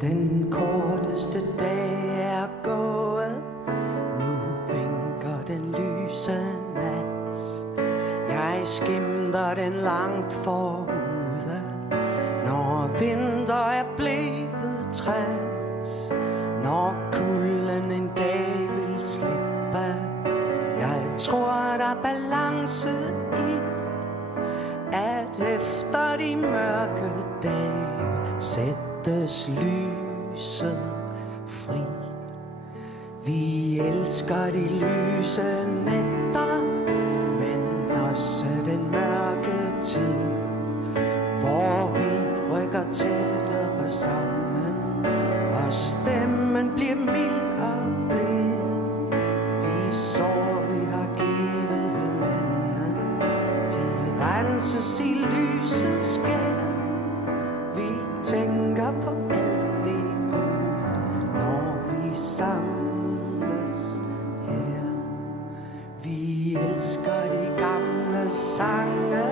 Den korteste dag er gået, nu vinker den lyse nat. Jeg skimter den langt forude, når vinter er blevet træt. Når kulden en dag vil slippe, jeg tror der er balance i, at efter de mørke dage sættes lyset fri. Vi elsker de lyse nætter, men også den mørke tid, hvor vi rykker tættere sammen, og stemmen bliver mild og blid. De sår vi har givet hinanden, de renses i lysets skær. Vi tænker på alt det gode, når vi samles her. Vi elsker de gamle sange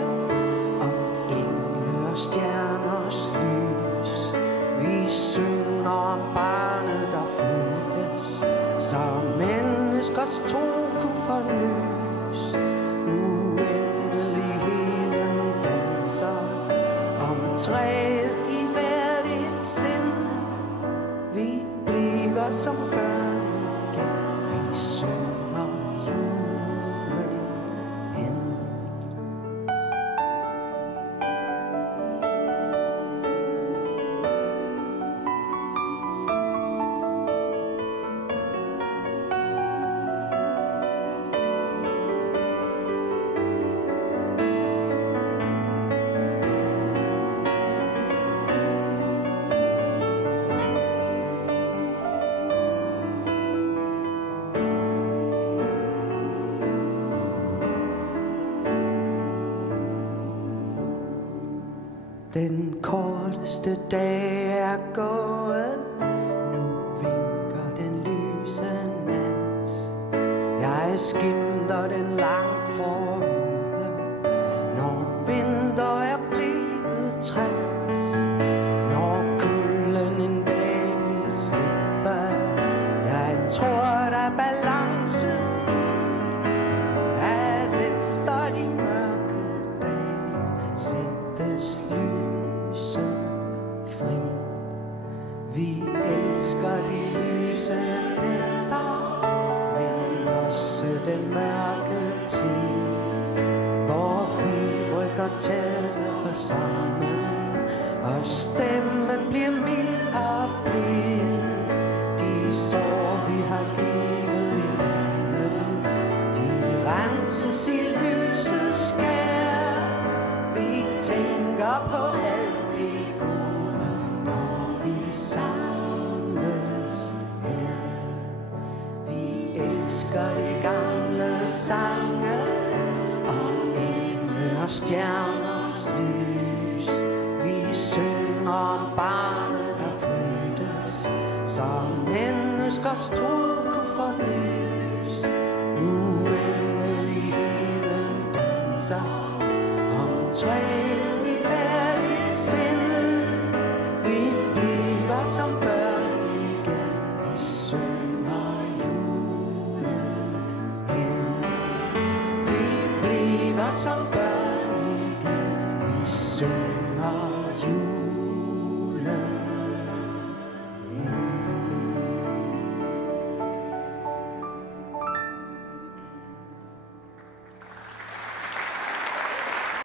om engle og stjerners lys. Vi synger om barnet, der fødes, så menneskers tro kunne fornyes. Uendeligheden danser om træet i hvert et sind. Vi bliver som børn igen, vi synger julen ind. Den korteste dag er gået, nu vinker den lyse nat. Jeg skimter den langt forude, når vinter er blevet træt. Når kulden en dag vil slippe, jeg tror der er balance i, at efter de mørke dage sættes lyset fri. Vi elsker de lyse nætter, men også den mørke tid, hvor vi rykker tættere sammen, og stemmen bliver mild og blid. De sår vi har givet hinanden, de renses i lysets skær. Vi tænker på alt det gode, når vi samles her. Vi elsker de gamle sange om engle og stjerners lys. Vi synger om barnet, der fødtes, så menneskers tro kunne fornyes. Uendeligheden danser om træet i hvert et sind. Vi bliver som børn igen, vi synger julen ind. Vi bliver som børn